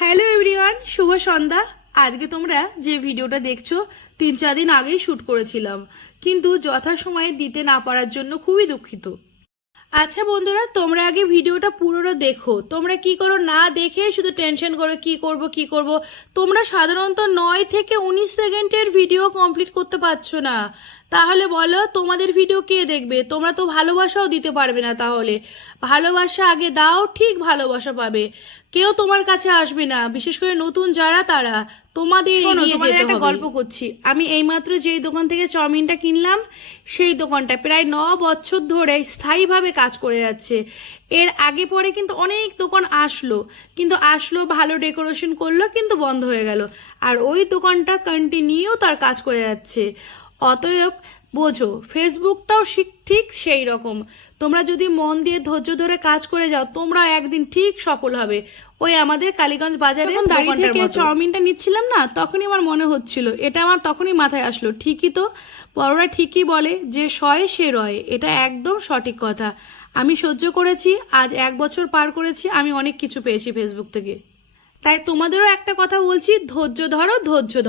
Hello everyone, শুভ সন্ধ্যা। আজকে তোমরা যে ভিডিওটা দেখছ, তিন চার দিন আগেই শ্যুট করেছিলাম। কিন্তু যথাসময়ে দিতে না পারার জন্য খুবই দুঃখিত। আচ্ছা বন্ধুরা, তোমরা আগে ভিডিওটা পুরোটা দেখো। তোমরা কি করো না দেখে শুধু টেনশন করো, কি করব কি করব? তোমরা সাধারণত নয় থেকে উনিশ সেকেন্ডের ভিডিও কমপ্লিট করতে পারছ না। তাহলে বলো তোমাদের ভিডিও কে দেখবে? তোমরা তো ভালোবাসাও দিতে পারবে না তাহলে। ভালোবাসা আগে দাও ঠিক ভালোবাসা পাবে। কেউ তোমার কাছে আসবে না বিশেষ করে নতুন যারা তারা। তোমাদের যেতে হবে। গল্প করছি। আমি এইমাত্র যেই দোকান থেকে চাউমিনটা কিনলাম সেই দোকানটা প্রায় ন বছর ধরে স্থায়ীভাবে কাজ করে যাচ্ছে। এর আগে পরে কিন্তু অনেক দোকান আসলো কিন্তু আসলো ভালো ডেকোরেশন করল কিন্তু বন্ধ হয়ে গেল। আর ওই দোকানটা কন্টিনিউ তার কাজ করে যাচ্ছে। অতএব বোঝো ফেসবুকটাও ঠিক সেই রকম তোমরা যদি মন দিয়ে ধৈর্য ধরে কাজ করে যাও তোমরা একদিন ঠিক সফল হবে। ওই আমাদের কালীগঞ্জ বাজারে দাঁড়িয়ে থেকে চাউমিনটা নিচ্ছিলাম না তখনই আমার মনে হচ্ছিল। এটা আমার তখনই মাথায় আসলো। ঠিকই তো বড়রা ঠিকই বলে যে সয় সে রয়। এটা একদম সঠিক কথা। আমি সহ্য করেছি আজ এক বছর পার করেছি আমি অনেক কিছু পেয়েছি ফেসবুক থেকে। তাই তোমাদেরও একটা কথা বলছি ধৈর্য ধরো ধৈর্য ধরো।